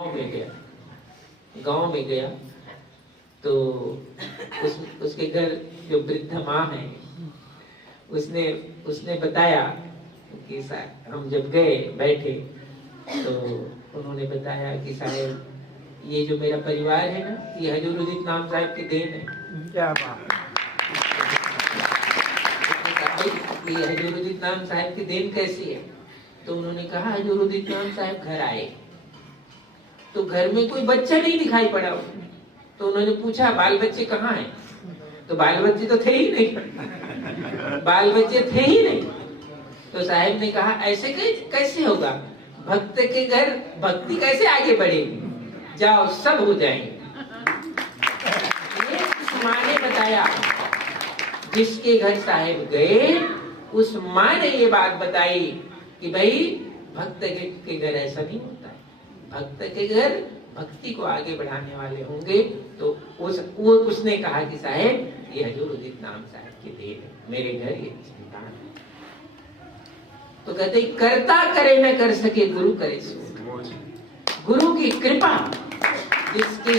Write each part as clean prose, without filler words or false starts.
गांव में गया तो उसके घर जो वृद्ध माँ है उसने बताया कि हम जब गए बैठे तो उन्होंने बताया कि साहब ये जो मेरा परिवार है ना, ये हजूरुद्दीन नाम साहब की देन है। क्या बात। ये हजूरुद्दीन नाम साहब की देन कैसी है? तो उन्होंने कहा हजूरुद्दीन नाम साहब घर आए तो घर में कोई बच्चा नहीं दिखाई पड़ा। तो उन्होंने पूछा बाल बच्चे कहाँ हैं? तो बाल बच्चे तो थे ही नहीं, बाल बच्चे थे ही नहीं। तो साहब ने कहा ऐसे कैसे होगा, भक्त के घर भक्ति कैसे आगे बढ़ेगी, जाओ सब हो जाएंगे। उस माँ ने बताया, जिसके घर साहब गए उस माँ ने ये बात बताई कि भाई भक्त के घर ऐसा नहीं होता है, भक्त के घर भक्ति को आगे बढ़ाने वाले होंगे। तो उसने कहा कि साहब ये हजूरुद्दीन नाम साहब की देन है, मेरे घर ये संतान है। तो कहते करता करे न कर सके गुरु करे सो। गुरु की कृपा जिसके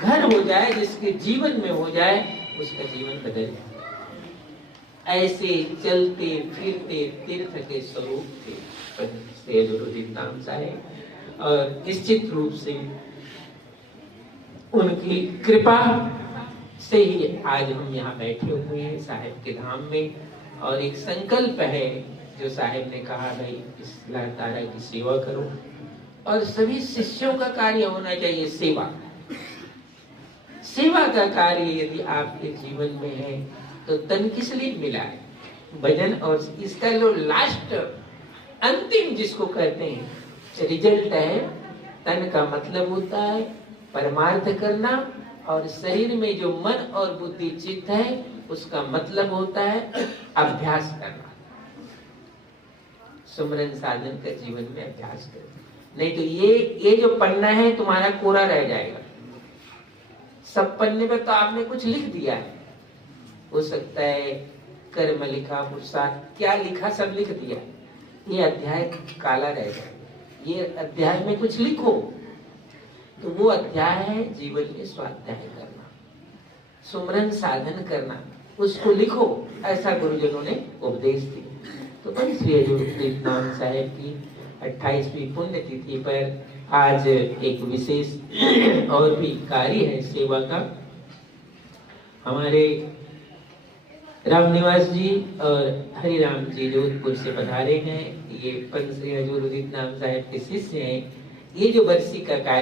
घर हो जाए, जिसके जीवन में हो जाए, उसका जीवन बदल जाए। ऐसे चलते फिरते तीर्थ के स्वरूप थे हजूरुद्दीन नाम साहब, और निश्चित रूप से उनकी कृपा से ही आज हम यहाँ बैठे हुए हैं साहिब के धाम में। और एक संकल्प है जो साहिब ने कहा, भाई इस लहरतारा की सेवा करो। और सभी शिष्यों का कार्य होना चाहिए सेवा। सेवा का कार्य यदि आपके जीवन में है तो तन किस लिए मिला है, भजन। और इसका जो लास्ट अंतिम जिसको कहते हैं रिजल्ट है, तन का मतलब होता है परमार्थ करना, और शरीर में जो मन और बुद्धि चित्त है उसका मतलब होता है अभ्यास करना। सुमरन साधन का जीवन में अभ्यास करना, नहीं तो ये जो पन्ना है तुम्हारा कोरा रह जाएगा। सब पन्ने पे तो आपने कुछ लिख दिया है, हो सकता है कर्म लिखा, पुरुषार्थ क्या लिखा, सब लिख दिया। ये अध्याय काला रह जाएगा। ये अध्याय में कुछ लिखो, तो वो अध्याय है जीवन में स्वाध्याय करना, सुमरन साधन करना, उसको लिखो। ऐसा गुरुजनों ने उपदेश दिया। तो बड़ी श्री हजूरुद्दीन नाम साहब की 28वीं पुण्यतिथि पर आज एक विशेष और भी कार्य है सेवा का। हमारे रामनिवास जी और हरिराम जी जोधपुर से पधारे हैं। ये पंच श्री हजूरुद्दीन नाम साहब के शिष्य हैं। ये जो बरसी का कार्य